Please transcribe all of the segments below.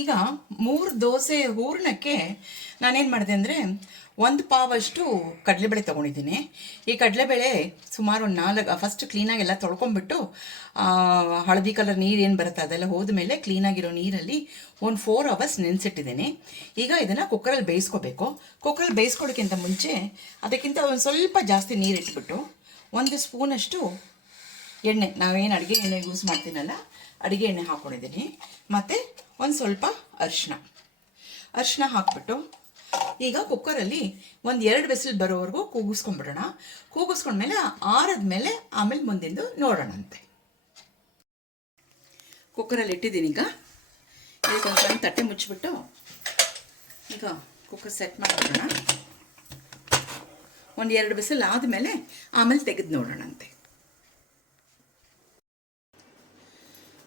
ಈಗ 3 ದೋಸೆ ಹೂರಣಕ್ಕೆ ನಾನೇನು ಮಾಡಿದೆ ಅಂದರೆ 1 ಪಾವಷ್ಟು ಕಡಲೆಬೇಳೆ ತೊಗೊಂಡಿದ್ದೀನಿ. ಈ ಕಡಲೆಬೇಳೆ ಸುಮಾರು ಒಂದು 4 ಫಸ್ಟ್ ಕ್ಲೀನಾಗಿ ಎಲ್ಲ ತೊಳ್ಕೊಂಬಿಟ್ಟು ಹಳದಿ ಕಲರ್ ನೀರು ಏನು ಬರುತ್ತೆ ಅದೆಲ್ಲ ಹೋದ್ಮೇಲೆ ಕ್ಲೀನಾಗಿರೋ ನೀರಲ್ಲಿ ಒಂದು 4 ಅವರ್ಸ್ ನೆನೆಸಿಟ್ಟಿದ್ದೀನಿ. ಈಗ ಇದನ್ನು ಕುಕ್ಕರಲ್ಲಿ ಬೇಯಿಸ್ಕೋಬೇಕು. ಕುಕ್ಕರಲ್ಲಿ ಬೇಯಿಸ್ಕೊಳ್ಳೋಕ್ಕಿಂತ ಮುಂಚೆ ಅದಕ್ಕಿಂತ ಒಂದು ಸ್ವಲ್ಪ ಜಾಸ್ತಿ ನೀರು ಇಟ್ಬಿಟ್ಟು 1 ಸ್ಪೂನಷ್ಟು ಎಣ್ಣೆ, ನಾವೇನು ಅಡುಗೆ ಎಣ್ಣೆ ಯೂಸ್ ಮಾಡ್ತೀನಲ್ಲ ಅಡುಗೆ ಎಣ್ಣೆ ಹಾಕ್ಕೊಂಡಿದ್ದೀನಿ. ಮತ್ತು ಒಂದು ಸ್ವಲ್ಪ ಅರಿಶಿನ ಹಾಕ್ಬಿಟ್ಟು ಈಗ ಕುಕ್ಕರಲ್ಲಿ ಒಂದು 2 ವಿಸಿಲ್ ಬರೋವರೆಗೂ ಕೂಗಿಸ್ಕೊಂಡ್ಬಿಡೋಣ. ಕೂಗಿಸ್ಕೊಂಡ್ಮೇಲೆ ಆರಿದ್ಮೇಲೆ ಆಮೇಲೆ ಮುಂದಿಂದು ನೋಡೋಣಂತೆ. ಕುಕ್ಕರಲ್ಲಿ ಇಟ್ಟಿದ್ದೀನಿ. ಈಗ ಇದಕ್ಕೆ ಒಂದು ತಟ್ಟೆ ಮುಚ್ಚಿಬಿಟ್ಟು ಈಗ ಕುಕ್ಕರ್ ಸೆಟ್ ಮಾಡಿಬಿಡೋಣ. ಒಂದು 2 ವಿಸಿಲ್ ಆದಮೇಲೆ ಆಮೇಲೆ ತೆಗೆದು ನೋಡೋಣಂತೆ.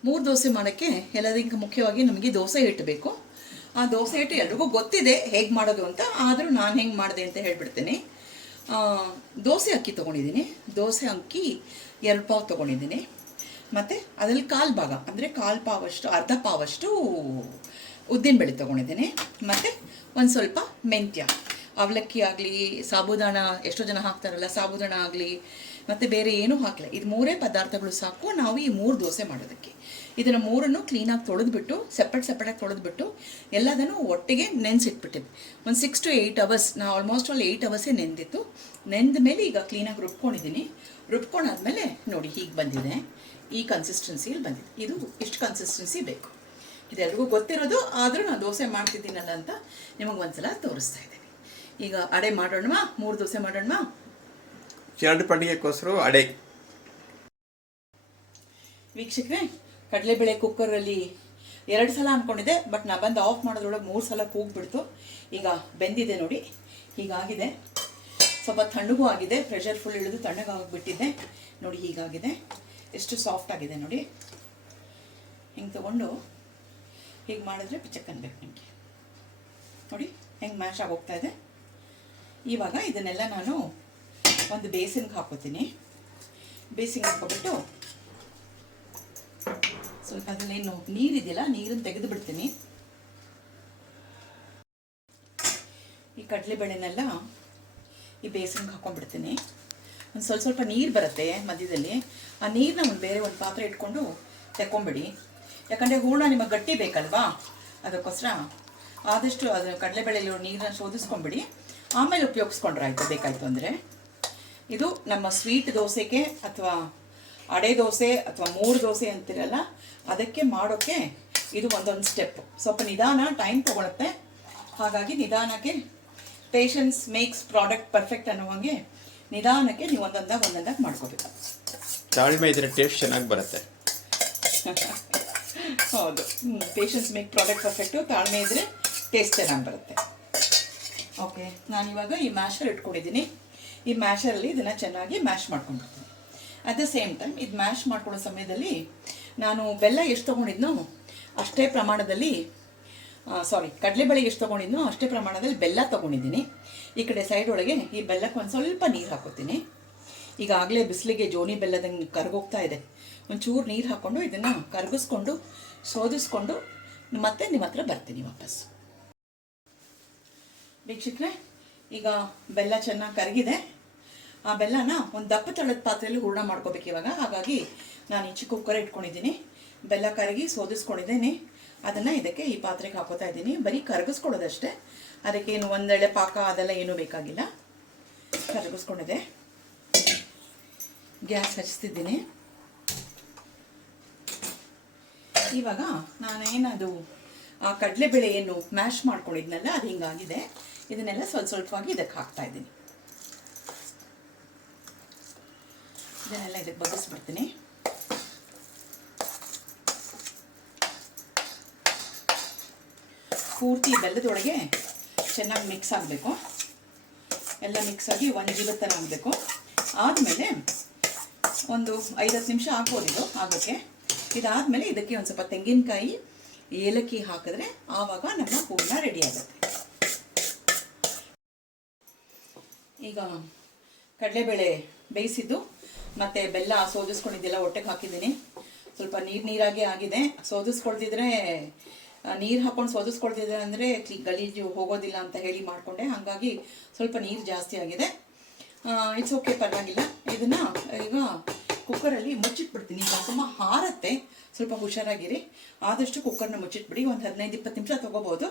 3 ದೋಸೆ ಮಾಡೋಕ್ಕೆ ಎಲ್ಲದಕ್ಕಿಂತ ಮುಖ್ಯವಾಗಿ ನಮಗೆ ದೋಸೆ ಹಿಟ್ಟು ಬೇಕು. ಆ ದೋಸೆ ಹಿಟ್ಟು ಎಲ್ರಿಗೂ ಗೊತ್ತಿದೆ ಹೇಗೆ ಮಾಡೋದು ಅಂತ, ಆದರೂ ನಾನು ಹೆಂಗೆ ಮಾಡಿದೆ ಅಂತ ಹೇಳ್ಬಿಡ್ತೀನಿ. ದೋಸೆ ಅಕ್ಕಿ ತೊಗೊಂಡಿದ್ದೀನಿ. ದೋಸೆ ಅಕ್ಕಿ 2 ಪಾವು ತೊಗೊಂಡಿದ್ದೀನಿ. ಮತ್ತು ಅದರಲ್ಲಿ ಕಾಲು ಭಾಗ ಅಂದರೆ ಅರ್ಧ ಪಾವಷ್ಟು ಉದ್ದಿನಬೇಳೆ ತೊಗೊಂಡಿದ್ದೀನಿ. ಮತ್ತು ಒಂದು ಸ್ವಲ್ಪ ಮೆಂತ್ಯ, ಅವಲಕ್ಕಿ ಆಗಲಿ, ಸಾಬುದಾಣ, ಎಷ್ಟೋ ಜನ ಹಾಕ್ತಾರಲ್ಲ ಸಾಬುದಾಣ ಆಗಲಿ, ಮತ್ತು ಬೇರೆ ಏನೂ ಹಾಕಲ್ಲ. ಇದು 3 ಪದಾರ್ಥಗಳು ಸಾಕು ನಾವು ಈ 3 ದೋಸೆ ಮಾಡೋದಕ್ಕೆ. ಇದನ್ನು 3 ಕ್ಲೀನಾಗಿ ತೊಳೆದ್ಬಿಟ್ಟು ಸೆಪ್ರೇಟಾಗಿ ತೊಳೆದ್ಬಿಟ್ಟು ಎಲ್ಲದನ್ನು ಒಟ್ಟಿಗೆ ನೆನೆಸಿಟ್ಬಿಟ್ಟಿದ್ದೆ. ಒಂದು 6 to 8 ಅವರ್ಸ್. ನಾವು ಆಲ್ಮೋಸ್ಟ್ 8 ಅವರ್ಸೇ ನೆಂದಿತ್ತು. ನೆಂದ ಮೇಲೆ ಈಗ ಕ್ಲೀನಾಗಿ ರುಬ್ಕೊಂಡಿದ್ದೀನಿ. ರುಬ್ಕೊಂಡಾದ್ಮೇಲೆ ನೋಡಿ ಹೀಗೆ ಬಂದಿದೆ, ಈ ಕನ್ಸಿಸ್ಟೆನ್ಸಿಯಲ್ಲಿ ಬಂದಿದೆ. ಇದು ಇಷ್ಟು ಕನ್ಸಿಸ್ಟೆನ್ಸಿ ಬೇಕು. ಇದೆಲ್ರಿಗೂ ಗೊತ್ತಿರೋದು, ಆದರೂ ನಾನು ದೋಸೆ ಮಾಡ್ತಿದ್ದೀನಲ್ಲ ಅಂತ ನಿಮಗೆ ಒಂದ್ಸಲ ತೋರಿಸ್ತಾ ಇದ್ದೀನಿ. ಈಗ ಅಡೆ ಮಾಡೋಣವಾ? 3 ದೋಸೆ ಮಾಡೋಣವಾ? ಎರಡು ಪಂಡಿಗೆಗೋಸ್ಕರ ಅಡೆ. ವೀಕ್ಷಕರೇ, ಕಡಲೆಬೇಳೆ ಕುಕ್ಕರಲ್ಲಿ 2 ಸಲ ಅಂದ್ಕೊಂಡಿದ್ದೆ, ಬಟ್ ನಾ ಬಂದು ಆಫ್ ಮಾಡೋದ್ರೊಳಗೆ 3 ಸಲ ಕೂಗ್ಬಿಡ್ತು. ಈಗ ಬೆಂದಿದೆ ನೋಡಿ, ಹೀಗಾಗಿದೆ. ಸ್ವಲ್ಪ ತಣ್ಣಗೂ ಆಗಿದೆ, ಪ್ರೆಷರ್ ಫುಲ್ ಇಳಿದು ತಣ್ಣಗಾಗಿಬಿಟ್ಟಿದ್ದೆ ನೋಡಿ. ಹೀಗಾಗಿದೆ, ಎಷ್ಟು ಸಾಫ್ಟ್ ಆಗಿದೆ ನೋಡಿ. ಹಿಂಗೆ ತೊಗೊಂಡು ಹೀಗೆ ಮಾಡಿದ್ರೆ ಪಿಚಕ್ ಅನ್ಬೇಕು ನಿಮಗೆ. ನೋಡಿ ಹೆಂಗೆ ಮ್ಯಾಶ್ ಆಗೋಗ್ತಾ ಇದೆ. ಇವಾಗ ಇದನ್ನೆಲ್ಲ ನಾನು ಒಂದು ಬೇಸಿನ್ಗೆ ಹಾಕೋತೀನಿ. ಬೇಸಿನ್ಗೆ ಹಾಕೊಬಿಟ್ಟು ಸ್ವಲ್ಪ ಅದರಲ್ಲೇನು ನೀರಿದೆಯಲ್ಲ ನೀರನ್ನು ತೆಗೆದು ಬಿಡ್ತೀನಿ. ಈ ಕಡಲೆಬೇಳೆನೆಲ್ಲ ಈ ಬೇಸಿನ್ಗೆ ಹಾಕೊಂಡ್ಬಿಡ್ತೀನಿ. ಒಂದು ಸ್ವಲ್ಪ ನೀರು ಬರುತ್ತೆ ಮಧ್ಯದಲ್ಲಿ. ಆ ನೀರನ್ನ ಬೇರೆ ಒಂದು ಪಾತ್ರೆ ಇಟ್ಕೊಂಡು ತೆಕ್ಕೊಂಬಿಡಿ. ಯಾಕಂದರೆ ಹೂರಣ ನಿಮಗೆ ಗಟ್ಟಿ ಬೇಕಲ್ವಾ, ಅದಕ್ಕೋಸ್ಕರ ಆದಷ್ಟು ಅದು ಕಡಲೆಬೇಳೆಯಲ್ಲಿರೋ ನೀರನ್ನ ಶೋಧಿಸ್ಕೊಂಬಿಡಿ. ಆಮೇಲೆ ಉಪಯೋಗಿಸ್ಕೊಂಡ್ರೆ ಆಯಿತು, ಬೇಕಾಯಿತು ಅಂದರೆ. ಇದು ನಮ್ಮ ಸ್ವೀಟ್ ದೋಸೆಗೆ ಅಥವಾ ಅಡೆ ದೋಸೆ ಅಥವಾ 3 ದೋಸೆ ಅಂತಿರಲ್ಲ ಅದಕ್ಕೆ ಮಾಡೋಕ್ಕೆ ಇದು ಒಂದೊಂದು ಸ್ಟೆಪ್. ಸ್ವಲ್ಪ ನಿಧಾನ, ಟೈಮ್ ತೊಗೊಳುತ್ತೆ. ಹಾಗಾಗಿ ನಿಧಾನಕ್ಕೆ ಪೇಷನ್ಸ್ ಮೇಕ್ಸ್ ಪ್ರಾಡಕ್ಟ್ ಪರ್ಫೆಕ್ಟ್ ಅನ್ನೋ ಹಾಗೆ ನಿಧಾನಕ್ಕೆ ನೀವು ಒಂದೊಂದಾಗಿ ಮಾಡ್ಕೋಬೇಕು. ತಾಳ್ಮೆ ಇದ್ರೆ ಟೇಸ್ಟ್ ಚೆನ್ನಾಗಿ ಬರುತ್ತೆ. ಹೌದು, ಪೇಷನ್ಸ್ ಮೇಕ್ ಪ್ರಾಡಕ್ಟ್ ಪರ್ಫೆಕ್ಟು. ತಾಳ್ಮೆ ಇದ್ದರೆ ಟೇಸ್ಟ್ ಚೆನ್ನಾಗಿ ಬರುತ್ತೆ. ಓಕೆ, ನಾನಿವಾಗ ಈ ಮ್ಯಾಶರ್ ಇಟ್ಕೊಂಡಿದ್ದೀನಿ. ಈ ಮ್ಯಾಶರಲ್ಲಿ ಇದನ್ನು ಚೆನ್ನಾಗಿ ಮ್ಯಾಶ್ ಮಾಡ್ಕೊಂಡ್ಬಿಡ್ತೀನಿ. ಅಟ್ ದ ಸೇಮ್ ಟೈಮ್ ಇದು ಮ್ಯಾಶ್ ಮಾಡ್ಕೊಳ್ಳೋ ಸಮಯದಲ್ಲಿ ನಾನು ಬೆಲ್ಲ ಎಷ್ಟು ತೊಗೊಂಡಿದ್ನೋ ಅಷ್ಟೇ ಪ್ರಮಾಣದಲ್ಲಿ ಕಡಲೆಬೇಳೆಗೆ ಎಷ್ಟು ತೊಗೊಂಡಿದ್ನೋ ಅಷ್ಟೇ ಪ್ರಮಾಣದಲ್ಲಿ ಬೆಲ್ಲ ತೊಗೊಂಡಿದ್ದೀನಿ. ಈ ಕಡೆ ಸೈಡ್ ಒಳಗೆ ಈ ಬೆಲ್ಲಕ್ಕೆ ಒಂದು ಸ್ವಲ್ಪ ನೀರು ಹಾಕೋತೀನಿ. ಈಗಾಗಲೇ ಬಿಸಿಲಿಗೆ ಜೋನಿ ಬೆಲ್ಲದಂಗೆ ಕರಗೋಗ್ತಾ ಇದೆ. ಒಂಚೂರು ನೀರು ಹಾಕ್ಕೊಂಡು ಇದನ್ನು ಕರಗಿಸ್ಕೊಂಡು ಶೋಧಿಸ್ಕೊಂಡು ಮತ್ತೆ ನಿಮ್ಮ ಹತ್ರ ಬರ್ತೀನಿ ವಾಪಸ್. ವೀಕ್ಷಕರೇ, ಈಗ ಬೆಲ್ಲ ಚೆನ್ನಾಗಿ ಕರಗಿದೆ. ಆ ಬೆಲ್ಲನ ಒಂದು ದಪ್ಪ ತಳದ ಪಾತ್ರೆಯಲ್ಲಿ ಹೂರಣ ಮಾಡ್ಕೋಬೇಕು ಇವಾಗ. ಹಾಗಾಗಿ ನಾನು ಈ ಚಿಕ್ಕ ಕುಕ್ಕರ್ ಇಟ್ಕೊಂಡಿದ್ದೀನಿ. ಬೆಲ್ಲ ಕರಗಿ ಶೋಧಿಸ್ಕೊಂಡಿದ್ದೀನಿ. ಅದನ್ನು ಇದಕ್ಕೆ ಈ ಪಾತ್ರೆಗೆ ಹಾಕೋತಾ ಇದ್ದೀನಿ. ಬರೀ ಕರಗಿಸ್ಕೊಳ್ಳೋದಷ್ಟೇ, ಅದಕ್ಕೇನು ಒಂದೆಳೆ ಪಾಕ ಅದೆಲ್ಲ ಏನೂ ಬೇಕಾಗಿಲ್ಲ. ಕರಗಿಸ್ಕೊಂಡಿದೆ. ಗ್ಯಾಸ್ ಹಚ್ತಿದ್ದೀನಿ. ಇವಾಗ ನಾನೇನದು ಆ ಕಡಲೆಬೇಳೆ ಏನು ಮ್ಯಾಶ್ ಮಾಡ್ಕೊಂಡಿದ್ನಲ್ಲ ಅದು ಹಿಂಗಾಗಿದೆ. ಇದನ್ನೆಲ್ಲ ಸ್ವಲ್ಪವಾಗಿ ಇದಕ್ಕೆ ಹಾಕ್ತಾ ಇದ್ದೀನಿ. ಇದನ್ನೆಲ್ಲ ಇದಕ್ಕೆ ಬಗ್ಗಿಸ್ಬಿಡ್ತೀನಿ. ಪೂರ್ತಿ ಬೆಲ್ಲದೊಳಗೆ ಚೆನ್ನಾಗಿ ಮಿಕ್ಸ್ ಆಗಬೇಕು. ಎಲ್ಲ ಮಿಕ್ಸ್ ಆಗಿ ಒಂದು ಜೀವದ ಥರ ಆಗಬೇಕು. ಆದಮೇಲೆ ಒಂದು 5-10 ನಿಮಿಷ ಹಾಕೋದಿದು ಆಗೋಕ್ಕೆ. ಇದಾದಮೇಲೆ ಇದಕ್ಕೆ ಒಂದು ಸ್ವಲ್ಪ ತೆಂಗಿನಕಾಯಿ, ಏಲಕ್ಕಿ ಹಾಕಿದ್ರೆ ಆವಾಗ ನಮ್ಮ ಹೂರಣ ರೆಡಿ ಆಗುತ್ತೆ. ಈಗ ಕಡಲೆಬೇಳೆ ಬೇಯಿಸಿದ್ದು ಮತ್ತು ಬೆಲ್ಲ ಸೋದಿಸ್ಕೊಂಡಿದ್ದೆಲ್ಲ ಒಟ್ಟಿಗೆ ಹಾಕಿದ್ದೀನಿ. ಸ್ವಲ್ಪ ನೀರಾಗೆ ಆಗಿದೆ. ಸೋದಿಸ್ಕೊಳ್ದಿದ್ರೆ ನೀರು ಹಾಕೊಂಡು ಸೋದಿಸ್ಕೊಳ್ತಿದ್ದೆ ಅಂದರೆ ಗಲೀಜು ಹೋಗೋದಿಲ್ಲ ಅಂತ ಹೇಳಿ ಮಾಡಿಕೊಂಡೆ, ಹಾಗಾಗಿ ಸ್ವಲ್ಪ ನೀರು ಜಾಸ್ತಿ ಆಗಿದೆ. ಇಟ್ಸ್ ಓಕೆ, ಪರವಾಗಿಲ್ಲ. ಇದನ್ನು ಈಗ ಕುಕ್ಕರಲ್ಲಿ ಮುಚ್ಚಿಟ್ಬಿಡ್ತೀನಿ. ಈಗ ತುಂಬ ಹಾರತ್ತೆ, ಸ್ವಲ್ಪ ಹುಷಾರಾಗಿರಿ. ಆದಷ್ಟು ಕುಕ್ಕರ್ನ ಮುಚ್ಚಿಟ್ಬಿಡಿ. ಒಂದು 15-20 ನಿಮಿಷ ತೊಗೋಬೋದು.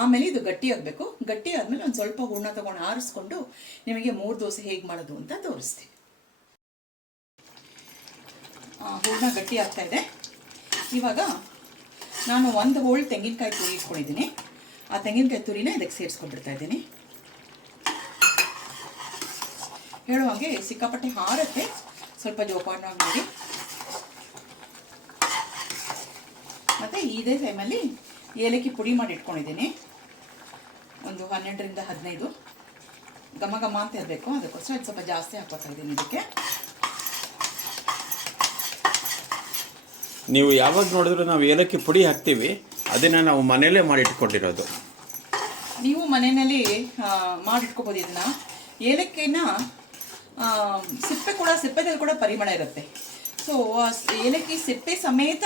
ಆಮೇಲೆ ಇದು ಗಟ್ಟಿ ಆಗಬೇಕು. ಗಟ್ಟಿ ಆದಮೇಲೆ ಒಂದು ಸ್ವಲ್ಪ ಹೂರ್ಣ ತೊಗೊಂಡು ಆರಿಸ್ಕೊಂಡು ನಿಮಗೆ 3 ದೋಸೆ ಹೇಗೆ ಮಾಡೋದು ಅಂತ ತೋರಿಸ್ತೀನಿ. ಹೂರ್ಣ ಗಟ್ಟಿ ಆಗ್ತಾ ಇದೆ. ಇವಾಗ ನಾನು 1 ಹೋಳು ತೆಂಗಿನಕಾಯಿ ತುರಿ ಇಟ್ಕೊಂಡಿದ್ದೀನಿ. ಆ ತೆಂಗಿನಕಾಯಿ ತುರಿನ ಇದಕ್ಕೆ ಸೇರಿಸ್ಕೊಂಡ್ಬಿಡ್ತಾ ಇದ್ದೀನಿ. ಹೇಳೋ ಹಾಗೆ ಸಿಕ್ಕಾಪಟ್ಟೆ ಹಾರತ್ತೆ, ಸ್ವಲ್ಪ ಜೋಪಾನವಾಗಿ ಮಾಡಿ. ಮತ್ತು ಇದೇ ಟೈಮಲ್ಲಿ ಏಲಕ್ಕಿ ಪುಡಿ ಮಾಡಿ ಇಟ್ಕೊಂಡಿದ್ದೀನಿ. ಒಂದು 12-15 ಘಮ ಘಮ ಅಂತ ಇರಬೇಕು, ಅದಕ್ಕೋಸ್ಕರ ಅದು ಸ್ವಲ್ಪ ಜಾಸ್ತಿ ಹಾಕ್ಕೊತಾ ಇದ್ದೀನಿ ಇದಕ್ಕೆ. ನೀವು ಯಾವಾಗ ನೋಡಿದ್ರು ನಾವು ಏಲಕ್ಕಿ ಪುಡಿ ಹಾಕ್ತೀವಿ, ಅದನ್ನು ನಾವು ಮನೆಯಲ್ಲೇ ಮಾಡಿಟ್ಕೊಂಡಿರೋದು. ನೀವು ಮನೆಯಲ್ಲಿ ಮಾಡಿಟ್ಕೋಬೋದು ಇದನ್ನು. ಏಲಕ್ಕಿನ ಸಿಪ್ಪೆದಲ್ಲಿ ಕೂಡ ಪರಿಮಳ ಇರುತ್ತೆ. ಸೊ ಏಲಕ್ಕಿ ಸಿಪ್ಪೆ ಸಮೇತ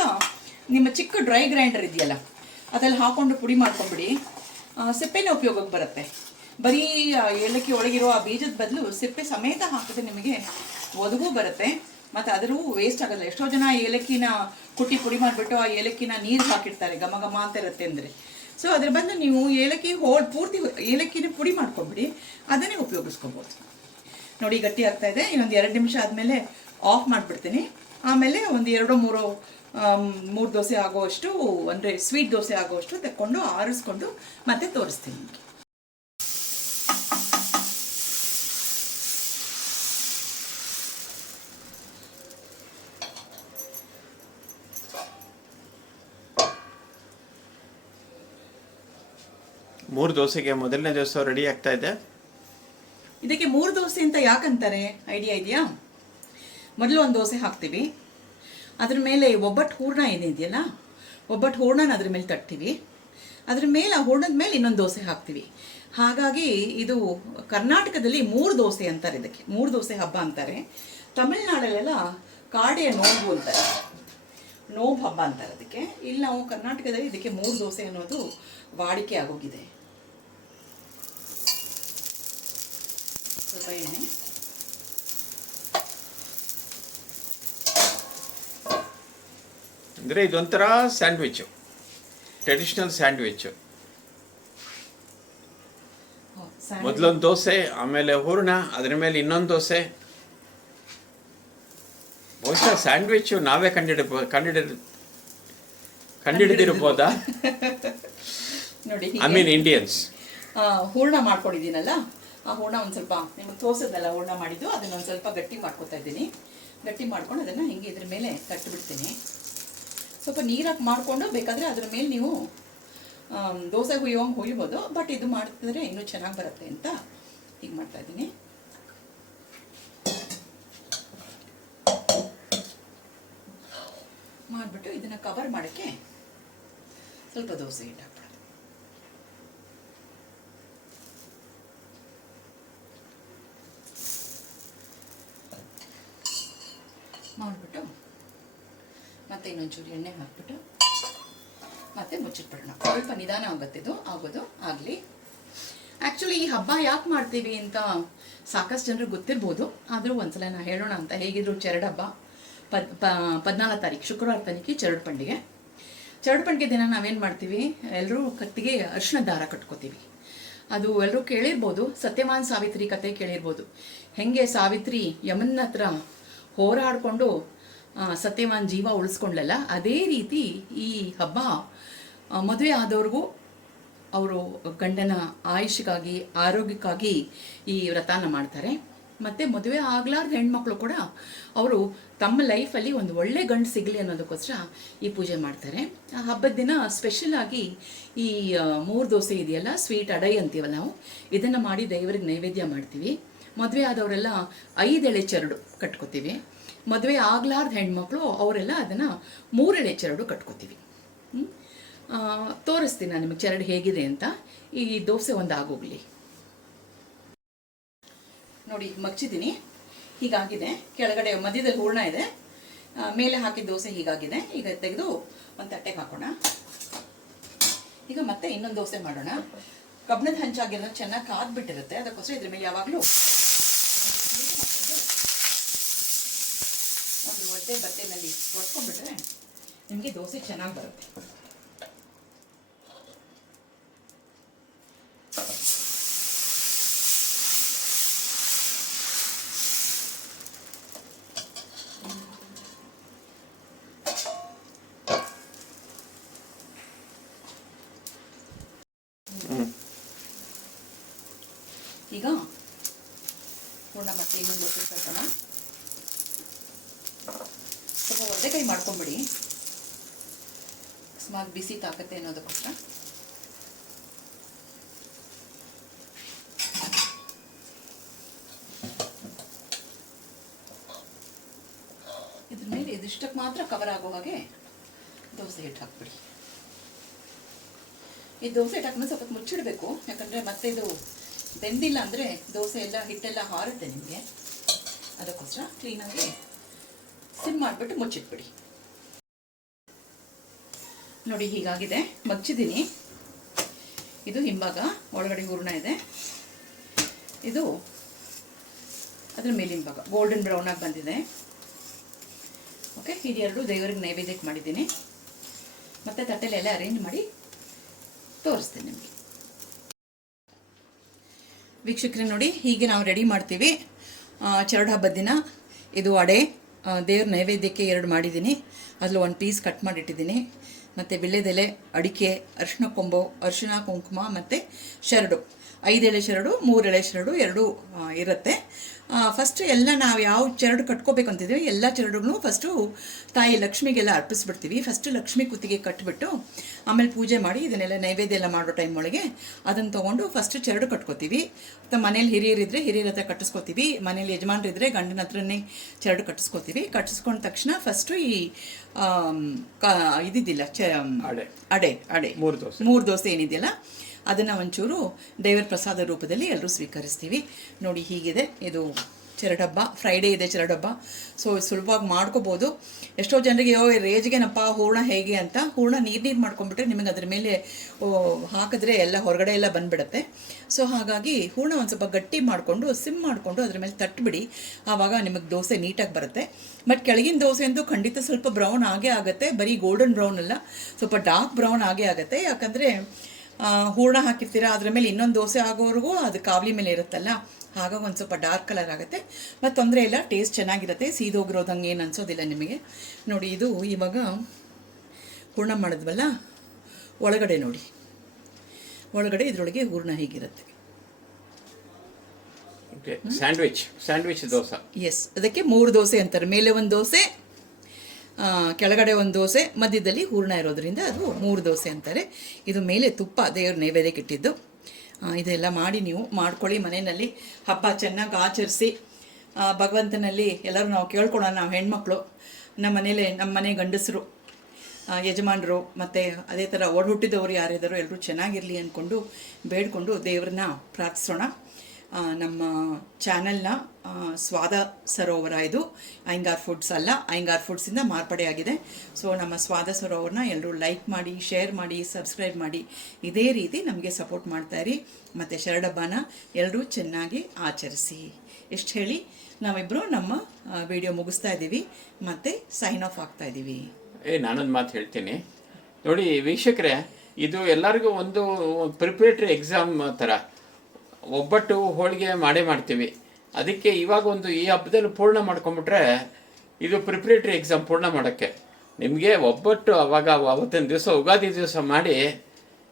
ನಿಮ್ಮ ಚಿಕ್ಕ ಡ್ರೈ ಗ್ರೈಂಡರ್ ಇದೆಯಲ್ಲ, ಅದ್ರಲ್ಲಿ ಹಾಕ್ಕೊಂಡು ಪುಡಿ ಮಾಡ್ಕೊಂಬಿಡಿ. ಸಿಪ್ಪೆನೇ ಉಪಯೋಗಕ್ಕೆ ಬರುತ್ತೆ. ಬರೀ ಏಲಕ್ಕಿ ಒಳಗಿರೋ ಆ ಬೀಜದ ಬದಲು ಸಿಪ್ಪೆ ಸಮೇತ ಹಾಕಿದ್ರೆ ನಿಮಗೆ ಒದಗೂ ಬರುತ್ತೆ, ಮತ್ತು ಅದರೂ ವೇಸ್ಟ್ ಆಗೋಲ್ಲ. ಎಷ್ಟೋ ಜನ ಏಲಕ್ಕಿನ ಕುಟ್ಟಿ ಪುಡಿ ಮಾಡಿಬಿಟ್ಟು ಆ ಏಲಕ್ಕಿನ ನೀರು ಹಾಕಿರ್ತಾರೆ, ಘಮ ಘಮ ಅಂತ ಇರುತ್ತೆ ಅಂದರೆ. ಸೊ ಅದ್ರ ಬಂದು ನೀವು ಏಲಕ್ಕಿ ಪೂರ್ತಿ ಏಲಕ್ಕಿನ ಪುಡಿ ಮಾಡ್ಕೊಂಬಿಡಿ, ಅದನ್ನೇ ಉಪಯೋಗಿಸ್ಕೊಬೋದು. ನೋಡಿ ಗಟ್ಟಿ ಆಗ್ತಾ ಇದೆ. ಇನ್ನೊಂದು 2 ನಿಮಿಷ ಆದಮೇಲೆ ಆಫ್ ಮಾಡಿಬಿಡ್ತೀನಿ. ಆಮೇಲೆ ಒಂದು 2-3 ದೋಸೆ ಆಗೋವಷ್ಟು, ಅಂದರೆ ಸ್ವೀಟ್ ದೋಸೆ ಆಗೋವಷ್ಟು ತಕ್ಕೊಂಡು ಆರಿಸ್ಕೊಂಡು ಮತ್ತೆ ತೋರಿಸ್ತೀನಿ ನಿಮಗೆ. ಮೂರು ದೋಸೆಗೆ ಮೊದಲನೇ ದೋಸೆ ರೆಡಿ ಆಗ್ತಾ ಇದೆ. ಇದಕ್ಕೆ 3 ದೋಸೆ ಅಂತ ಯಾಕಂತಾರೆ ಐಡಿಯಾ ಇದೆಯಾ? ಮೊದಲು ಒಂದು ದೋಸೆ ಹಾಕ್ತೀವಿ, ಅದ್ರ ಮೇಲೆ ಒಬ್ಬಟ್ಟು ಹೂರ್ಣ ಏನಿದೆಯಲ್ಲ, ಒಬ್ಬಟ್ಟು ಹೂರ್ಣನ ಅದ್ರ ಮೇಲೆ ತಟ್ತೀವಿ. ಅದ್ರ ಮೇಲೆ ಆ ಹೂರ್ಣದ ಮೇಲೆ ಇನ್ನೊಂದು ದೋಸೆ ಹಾಕ್ತೀವಿ. ಹಾಗಾಗಿ ಇದು ಕರ್ನಾಟಕದಲ್ಲಿ 3 ದೋಸೆ ಅಂತಾರೆ. ಇದಕ್ಕೆ 3 ದೋಸೆ ಹಬ್ಬ ಅಂತಾರೆ. ತಮಿಳ್ನಾಡಲ್ಲೆಲ್ಲ ಕಾಡೆಯ ನೋವು ಅಂತಾರೆ, ನೋವು ಹಬ್ಬ ಅಂತಾರೆ ಅದಕ್ಕೆ. ಇಲ್ಲಿ ನಾವು ಕರ್ನಾಟಕದಲ್ಲಿ ಇದಕ್ಕೆ 3 ದೋಸೆ ಅನ್ನೋದು ವಾಡಿಕೆ ಆಗೋಗಿದೆ. ಸ್ವಲ್ಪ ಎಣ್ಣೆ, ಅಂದರೆ ಇದೊಂಥರ ಸ್ಯಾಂಡ್ವಿಚ್ಚು, ಟ್ರೆಡಿಷ್ನಲ್ ಸ್ಯಾಂಡ್ವಿಚ್ಚು. ಮೊದಲೊಂದು ದೋಸೆ, ಆಮೇಲೆ ಹೂರ್ಣ, ಅದ್ರ ಮೇಲೆ ಇನ್ನೊಂದು ದೋಸೆ. ಬಹುಶಃ ಸ್ಯಾಂಡ್ವಿಚ್ಚು ನಾವೇ ಕಂಡಿಡಿದಿರ್ಬೋದಾ? ನೋಡಿ, ಐ ಮೀನ್ ಇಂಡಿಯನ್ಸ್. ಹೂರ್ಣ ಮಾಡ್ಕೊಂಡಿದ್ದೀನಲ್ಲ, ಆ ಹೂರ್ಣ ಒಂದು ಸ್ವಲ್ಪ ನಿಮಗೆ ತೋರಿಸೋದಲ್ಲ, ಹೂರ್ಣ ಮಾಡಿದ್ದು ಅದನ್ನೊಂದು ಸ್ವಲ್ಪ ಗಟ್ಟಿ ಮಾಡ್ಕೊತಾ ಇದ್ದೀನಿ. ಗಟ್ಟಿ ಮಾಡ್ಕೊಂಡು ಅದನ್ನು ಹಿಂಗೆ ಇದ್ರ ಮೇಲೆ ತಟ್ಟಿಬಿಡ್ತೀನಿ. ಸ್ವಲ್ಪ ನೀರಾಗಿ ಮಾಡಿಕೊಂಡು ಬೇಕಾದರೆ ಅದ್ರ ಮೇಲೆ ನೀವು ದೋಸೆ ಹುಯ್ಬೋದು. ಬಟ್ ಇದು ಮಾಡ್ತಿದ್ರೆ ಇನ್ನೂ ಚೆನ್ನಾಗಿ ಬರುತ್ತೆ ಅಂತ ಹೀಗೆ ಮಾಡ್ತಾಯಿದ್ದೀನಿ. ಮಾಡಿಬಿಟ್ಟು ಇದನ್ನು ಕವರ್ ಮಾಡೋಕ್ಕೆ ಸ್ವಲ್ಪ ದೋಸೆ ಹಿಟ್ಟು ಹಾಕ್ಬಿಡೋದು. ಮಾಡಿಬಿಟ್ಟು ಮತ್ತೆ ಇನ್ನೊಂಚೂರು ಎಣ್ಣೆ ಹಾಕ್ಬಿಟ್ಟು ಮತ್ತೆ ಮುಚ್ಚಿಟ್ಬಿಡೋಣ. ಸ್ವಲ್ಪ ನಿಧಾನ ಆಗುತ್ತೆ, ಇದು ಆಗಲಿ. ಆ್ಯಕ್ಚುಲಿ ಈ ಹಬ್ಬ ಯಾಕೆ ಮಾಡ್ತೀವಿ ಅಂತ ಸಾಕಷ್ಟು ಜನರಿಗೆ ಗೊತ್ತಿರ್ಬೋದು, ಆದರೂ ಒಂದ್ಸಲ ನಾನು ಹೇಳೋಣ ಅಂತ. ಹೇಗಿದ್ರು ಚರಡ್ ಹಬ್ಬ 14 ತಾರೀಕು ಶುಕ್ರವಾರ ತಾರೀಕಿಗೆ ಚರಡ್ ಪಂಡಿಗೆ. ಚರಡ್ ಪಂಡಿಗೆ ದಿನ ನಾವೇನು ಮಾಡ್ತೀವಿ, ಎಲ್ಲರೂ ಕತ್ತಿಗೆ ಅರಿಶಿಣ ದಾರ ಕಟ್ಕೋತೀವಿ. ಅದು ಎಲ್ಲರೂ ಕೇಳಿರ್ಬೋದು, ಸತ್ಯವಾನ್ ಸಾವಿತ್ರಿ ಕತೆ ಕೇಳಿರ್ಬೋದು. ಹೆಂಗೆ ಸಾವಿತ್ರಿ ಯಮನ್ನ ಹತ್ರ ಹೋರಾಡಿಕೊಂಡು ಸತ್ಯವಾನ್ ಜೀವ ಉಳಿಸ್ಕೊಂಡ್ಲಲ್ಲ, ಅದೇ ರೀತಿ ಈ ಹಬ್ಬ ಮದುವೆ ಆದವ್ರಿಗೂ ಅವರು ಗಂಡನ ಆಯುಷ್ಗಾಗಿ ಆರೋಗ್ಯಕ್ಕಾಗಿ ಈ ವ್ರತನ ಮಾಡ್ತಾರೆ. ಮತ್ತು ಮದುವೆ ಆಗ್ಲಾರ್ದ ಹೆಣ್ಮಕ್ಳು ಕೂಡ ಅವರು ತಮ್ಮ ಲೈಫಲ್ಲಿ ಒಂದು ಒಳ್ಳೆ ಗಂಡು ಸಿಗಲಿ ಅನ್ನೋದಕ್ಕೋಸ್ಕರ ಈ ಪೂಜೆ ಮಾಡ್ತಾರೆ. ಆ ಹಬ್ಬದ ದಿನ ಸ್ಪೆಷಲಾಗಿ ಈ 3 ದೋಸೆ ಇದೆಯಲ್ಲ, ಸ್ವೀಟ್ ಅಡೈ ಅಂತೀವಲ್ಲ ನಾವು, ಇದನ್ನು ಮಾಡಿ ದೇವರಿಗೆ ನೈವೇದ್ಯ ಮಾಡ್ತೀವಿ. ಮದುವೆ ಆದವರೆಲ್ಲ 5 ಎಳೆ ಚರಡು ಕಟ್ಕೋತೀವಿ. ಮದುವೆ ಆಗ್ಲಾರ್ದ ಹೆಣ್ಮಕ್ಳು ಅವರೆಲ್ಲ ಅದನ್ನು 3 ಎಳೆ ಚರಡು ಕಟ್ಕೋತೀವಿ. ತೋರಿಸ್ತೀನಿ ನಾನು ನಿಮಗೆ ಚರಡು ಹೇಗಿದೆ ಅಂತ. ಈ ದೋಸೆ ಒಂದು ಆಗೋಗ್ಲಿ ನೋಡಿ. ಮಗ್ಚಿದ್ದೀನಿ, ಹೀಗಾಗಿದೆ. ಕೆಳಗಡೆ ಮಧ್ಯದಲ್ಲಿ ಹೂರ್ಣ ಇದೆ, ಮೇಲೆ ಹಾಕಿದ ದೋಸೆ ಹೀಗಾಗಿದೆ. ಈಗ ತೆಗೆದು ಒಂದು ತಟ್ಟೆಗೆ ಹಾಕೋಣ. ಈಗ ಮತ್ತೆ ಇನ್ನೊಂದು ದೋಸೆ ಮಾಡೋಣ. ಕಬ್ಬಣದ ಹಂಚಾಗಿರೋದು ಚೆನ್ನಾಗಿ ಕಾದ್ಬಿಟ್ಟಿರುತ್ತೆ, ಅದಕ್ಕೋಸ್ಕರ ಇದ್ರ ಮೇಲೆ ಯಾವಾಗಲೂ ಒಂದು ಒಡ್ಡೆ ಬಟ್ಟೆನಲ್ಲಿ ಒಡ್ಕೊಂಡ್ಬಿಟ್ರೆ ನಿಮಗೆ ದೋಸೆ ಚೆನ್ನಾಗಿ ಬರುತ್ತೆ. ಈಗ ಹೂರ್ಣ ಮತ್ತೆ ಇನ್ನೊಂದು ದೋಸೆ ಕಲ್ಕೋಣ. ಸ್ವಲ್ಪ ಒಳ್ಳೆ ಕೈ ಮಾಡ್ಕೊಂಬಿಡಿ, ಅಕಸ್ಮಾತ್ ಬಿಸಿ ತಾಕತ್ತೆ ಅನ್ನೋದಕ್ಕೋಸ್ಕರ. ಇದ್ರ ಮೇಲೆ ಇದಿಷ್ಟಕ್ಕೆ ಮಾತ್ರ ಕವರ್ ಆಗೋ ಹಾಗೆ ದೋಸೆ ಹಿಟ್ಟು ಹಾಕ್ಬಿಡಿ. ಈ ದೋಸೆ ಹಿಟ್ಟು ಹಾಕಿದ್ರೆ ಸ್ವಲ್ಪ ಮುಚ್ಚಿಡಬೇಕು, ಯಾಕಂದರೆ ಮತ್ತೆ ಇದು ಬೆಂದಿಲ್ಲ ಅಂದರೆ ದೋಸೆ ಎಲ್ಲ ಹಿಟ್ಟೆಲ್ಲ ಹಾರುತ್ತೆ ನಿಮಗೆ. ಅದಕ್ಕೋಸ್ಕರ ಕ್ಲೀನಾಗಿ ಸಿಮ್ ಮಾಡಿಬಿಟ್ಟು ಮುಚ್ಚಿಟ್ಬಿಡಿ. ನೋಡಿ ಹೀಗಾಗಿದೆ, ಮಗ್ಚಿದ್ದೀನಿ. ಇದು ಹಿಂಭಾಗ, ಒಳಗಡೆ ಹೂರ್ಣ ಇದೆ. ಇದು ಅದ್ರ ಮೇಲಿನ ಭಾಗ ಗೋಲ್ಡನ್ ಬ್ರೌನ್ ಆಗಿ ಬಂದಿದೆ. ಓಕೆ, ಇದೆರಡು ದೇವರಿಗೆ ನೈವೇದ್ಯಕ್ಕೆ ಮಾಡಿದ್ದೀನಿ. ಮತ್ತು ತಟ್ಟೆಲೆಲ್ಲ ಅರೇಂಜ್ ಮಾಡಿ ತೋರಿಸ್ತೀನಿ ನಿಮಗೆ. ವೀಕ್ಷಕರೇ ನೋಡಿ, ಹೀಗೆ ನಾವು ರೆಡಿ ಮಾಡ್ತೀವಿ ಚರಡು ಹಬ್ಬದ ದಿನ. ಇದು ಅಡೆ ದೇವ್ರ ನೈವೇದ್ಯಕ್ಕೆ 2 ಮಾಡಿದ್ದೀನಿ. ಅದರಲ್ಲಿ 1 ಪೀಸ್ ಕಟ್ ಮಾಡಿಟ್ಟಿದ್ದೀನಿ. ಮತ್ತು ವಿಳ್ಯದೆಲೆ, ಅಡಿಕೆ, ಅರಿಶಿನ ಕೊಂಬು, ಅರಿಶಿನ ಕುಂಕುಮ ಮತ್ತು ಶರಡು, 5 ಎಳೆ ಶರಡು, 3 ಎಳೆ ಶರಡು 2 ಇರುತ್ತೆ. ಫಸ್ಟ್ ಎಲ್ಲ ನಾವು ಯಾವ ಚರಡು ಕಟ್ಕೋಬೇಕು ಅಂತಿದ್ದೀವಿ ಎಲ್ಲ ಚರಡುಗಳು ಫಸ್ಟು ತಾಯಿ ಲಕ್ಷ್ಮಿಗೆಲ್ಲ ಅರ್ಪಿಸ್ಬಿಡ್ತೀವಿ. ಫಸ್ಟು ಲಕ್ಷ್ಮಿ ಕುತ್ತಿಗೆ ಕಟ್ಬಿಟ್ಟು ಆಮೇಲೆ ಪೂಜೆ ಮಾಡಿ ಇದನ್ನೆಲ್ಲ ನೈವೇದ್ಯ ಎಲ್ಲ ಮಾಡೋ ಟೈಮ್ ಒಳಗೆ ಅದನ್ನು ತೊಗೊಂಡು ಫಸ್ಟು ಚರಡು ಕಟ್ಕೋತೀವಿ. ಮತ್ತು ಮನೇಲಿ ಹಿರಿಯರಿದ್ದರೆ ಹಿರಿಯರ ಹತ್ರ ಕಟ್ಟಿಸ್ಕೋತೀವಿ, ಮನೇಲಿ ಯಜಮಾನ್ರಿದ್ದರೆ ಗಂಡನ ಹತ್ರನೇ ಚರಡು ಕಟ್ಟಿಸ್ಕೋತೀವಿ. ಕಟ್ಟಿಸ್ಕೊಂಡ ತಕ್ಷಣ ಫಸ್ಟು ಈ ಇದಿದ್ದಿಲ್ಲ ಅಡೆ 3 ದೋಸೆ ಏನಿದೆಯಲ್ಲ ಅದನ್ನು ಒಂಚೂರು ದೇವರ ಪ್ರಸಾದ ರೂಪದಲ್ಲಿ ಎಲ್ಲರೂ ಸ್ವೀಕರಿಸ್ತೀವಿ. ನೋಡಿ ಹೀಗಿದೆ ಇದು ಚರಡಬ್ಬ. ಫ್ರೈಡೇ ಇದೆ ಚರಡಬ್ಬ, ಸೊ ಸುಲಭವಾಗಿ ಮಾಡ್ಕೋಬೋದು. ಎಷ್ಟೋ ಜನರಿಗೆ ರೇಜ್ಗೆನಪ್ಪ ಹೂರ್ಣ ಹೇಗೆ ಅಂತ, ಹೂರ್ಣ ನೀರು ಮಾಡ್ಕೊಂಡ್ಬಿಟ್ರೆ ನಿಮಗೆ ಅದ್ರ ಮೇಲೆ ಹಾಕಿದ್ರೆ ಎಲ್ಲ ಹೊರಗಡೆ ಎಲ್ಲ ಬಂದುಬಿಡುತ್ತೆ. ಸೊ ಹಾಗಾಗಿ ಹೂರ್ಣ ಒಂದು ಸ್ವಲ್ಪ ಗಟ್ಟಿ ಮಾಡಿಕೊಂಡು ಸಿಮ್ ಮಾಡಿಕೊಂಡು ಅದ್ರ ಮೇಲೆ ತಟ್ಬಿಡಿ, ಆವಾಗ ನಿಮಗೆ ದೋಸೆ ನೀಟಾಗಿ ಬರುತ್ತೆ. ಬಟ್ ಕೆಳಗಿನ ದೋಸೆ ಅಂತೂ ಖಂಡಿತ ಸ್ವಲ್ಪ ಬ್ರೌನ್ ಆಗೇ ಆಗುತ್ತೆ, ಬರೀ ಗೋಲ್ಡನ್ ಬ್ರೌನ್ ಅಲ್ಲ, ಸ್ವಲ್ಪ ಡಾರ್ಕ್ ಬ್ರೌನ್ ಆಗೇ ಆಗುತ್ತೆ. ಯಾಕಂದರೆ ಹೂರ್ಣ ಹಾಕಿರ್ತೀರ, ಅದ್ರ ಮೇಲೆ ಇನ್ನೊಂದು ದೋಸೆ ಆಗೋವರೆಗೂ ಅದು ಕಾವಲಿ ಮೇಲೆ ಇರುತ್ತಲ್ಲ, ಹಾಗಾಗಿ ಒಂದು ಸ್ವಲ್ಪ ಡಾರ್ಕ್ ಕಲರ್ ಆಗುತ್ತೆ. ಮತ್ತು ತೊಂದರೆ ಇಲ್ಲ, ಟೇಸ್ಟ್ ಚೆನ್ನಾಗಿರುತ್ತೆ, ಸೀದೋಗಿರೋದಂಗೆ ಏನು ಅನಿಸೋದಿಲ್ಲ ನಿಮಗೆ. ನೋಡಿ ಇದು ಇವಾಗ ಹೂರ್ಣ ಮಾಡಿದ್ವಲ್ಲ, ಒಳಗಡೆ ನೋಡಿ, ಒಳಗಡೆ ಇದರೊಳಗೆ ಹೂರ್ಣ ಹೀಗಿರುತ್ತೆ. ಸ್ಯಾಂಡ್ವಿಚ್ ದೋಸೆ. ಎಸ್, ಅದಕ್ಕೆ 3 ದೋಸೆ ಅಂತಾರೆ. ಮೇಲೆ ಒಂದು ದೋಸೆ, ಕೆಳಗಡೆ ಒಂದು ದೋಸೆ, ಮಧ್ಯದಲ್ಲಿ ಹೂರ್ಣ ಇರೋದ್ರಿಂದ ಅದು 3 ದೋಸೆ ಅಂತಾರೆ. ಇದು ಮೇಲೆ ತುಪ್ಪ ದೇವ್ರ ನೈವೇದ್ಯಕ್ಕೆ ಇಟ್ಟಿದ್ದು. ಇದೆಲ್ಲ ಮಾಡಿ ನೀವು ಮಾಡ್ಕೊಳ್ಳಿ ಮನೆಯಲ್ಲಿ. ಹಬ್ಬ ಚೆನ್ನಾಗಿ ಆಚರಿಸಿ ಭಗವಂತನಲ್ಲಿ ಎಲ್ಲರೂ ನಾವು ಕೇಳ್ಕೊಳ್ಳೋಣ. ನಾವು ಹೆಣ್ಮಕ್ಳು ನಮ್ಮ ಮನೇಲಿ, ನಮ್ಮ ಮನೆ ಗಂಡಸರು, ಯಜಮಾನರು ಮತ್ತು ಅದೇ ಥರ ಹುಟ್ಟಿದವರು ಯಾರಿದ್ದಾರೋ ಎಲ್ಲರೂ ಚೆನ್ನಾಗಿರಲಿ ಅಂದ್ಕೊಂಡು ಬೇಡ್ಕೊಂಡು ದೇವ್ರನ್ನ ಪ್ರಾರ್ಥಿಸೋಣ. ನಮ್ಮ ಚಾನೆಲ್ನ ಸ್ವಾದ ಸರೋವರ, ಇದು ಅಯ್ಯಂಗಾರ್ ಫುಡ್ಸ್ ಅಲ್ಲ, ಅಯ್ಯಂಗಾರ್ ಫುಡ್ಸಿಂದ ಮಾರ್ಪಡೆಯಾಗಿದೆ. ಸೊ ನಮ್ಮ ಸ್ವಾದ ಸರೋವರನ ಎಲ್ಲರೂ ಲೈಕ್ ಮಾಡಿ, ಶೇರ್ ಮಾಡಿ, ಸಬ್ಸ್ಕ್ರೈಬ್ ಮಾಡಿ, ಇದೇ ರೀತಿ ನಮಗೆ ಸಪೋರ್ಟ್ ಮಾಡ್ತಾಯಿರಿ. ಮತ್ತು ಶರಡಬ್ಬನ ಎಲ್ಲರೂ ಚೆನ್ನಾಗಿ ಆಚರಿಸಿ. ಎಷ್ಟು ಹೇಳಿ ನಾವಿಬ್ಬರು ನಮ್ಮ ವಿಡಿಯೋ ಮುಗಿಸ್ತಾ ಇದ್ದೀವಿ ಮತ್ತು ಸೈನ್ ಆಫ್ ಆಗ್ತಾ ಇದ್ದೀವಿ. ನಾನೊಂದು ಮಾತು ಹೇಳ್ತೀನಿ ನೋಡಿ ವೀಕ್ಷಕರೇ, ಇದು ಎಲ್ಲರಿಗೂ ಒಂದು ಪ್ರಿಪ್ರೇಟರಿ ಎಕ್ಸಾಮ್ ಥರ. ಒಬ್ಬಟ್ಟು ಹೋಳಿಗೆ ಮಾಡ್ತೀವಿ, ಅದಕ್ಕೆ ಇವಾಗ ಒಂದು ಈ ಹಬ್ಬದಲ್ಲಿ ಪೂರ್ಣ ಮಾಡ್ಕೊಂಬಿಟ್ರೆ ಇದು ಪ್ರಿಪ್ರೇಟರಿ ಎಕ್ಸಾಮ್ ಪೂರ್ಣ ಮಾಡೋಕ್ಕೆ. ನಿಮಗೆ ಒಬ್ಬಟ್ಟು ಅವಾಗ ಅವತ್ತಿನ ದಿವಸ ಯುಗಾದಿ ದಿವಸ ಮಾಡಿ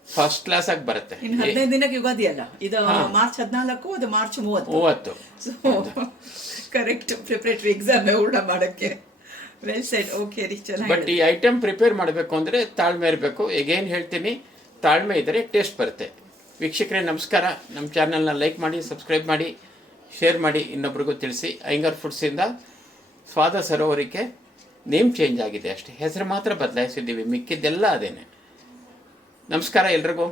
ಫಸ್ಟ್ ಕ್ಲಾಸ್ ಆಗಿ ಬರುತ್ತೆ. 15 ದಿನಕ್ಕೆ ಯುಗಾದಿ ಅಲ್ಲ, ಇದು ಮಾರ್ಚ್ 14, ಅದು March 30. So correct preparatory exam ಊಟ ಮಾಡೋಕ್ಕೆ. Well shed. ಓಕೆ ರೀ, ಚೆನ್ನಾಗಿ. ಬಟ್ ಈ ಐಟಮ್ ಪ್ರಿಪೇರ್ ಮಾಡಬೇಕು ಅಂದರೆ ತಾಳ್ಮೆ ಇರಬೇಕು. ಈಗೇನು ಹೇಳ್ತೀನಿ, ತಾಳ್ಮೆ ಇದ್ದರೆ ಟೇಸ್ಟ್ ಬರುತ್ತೆ. ವೀಕ್ಷಕರೇ ನಮಸ್ಕಾರ. ನಮ್ಮ ಚಾನಲ್ನ ಲೈಕ್ ಮಾಡಿ, ಸಬ್ಸ್ಕ್ರೈಬ್ ಮಾಡಿ, ಶೇರ್ ಮಾಡಿ, ಇನ್ನೊಬ್ರಿಗೂ ತಿಳಿಸಿ. ಅಯ್ಯಂಗಾರ್ ಫುಡ್ಸಿಂದ ಸ್ವಾದ ಸರೋವರಕ್ಕೆ ನೇಮ್ ಚೇಂಜ್ ಆಗಿದೆ ಅಷ್ಟೇ, ಹೆಸರು ಮಾತ್ರ ಬದಲಾಯಿಸಿದ್ದೀವಿ, ಮಿಕ್ಕಿದ್ದೆಲ್ಲ ಅದೇನೆ. ನಮಸ್ಕಾರ ಎಲ್ರಿಗೂ.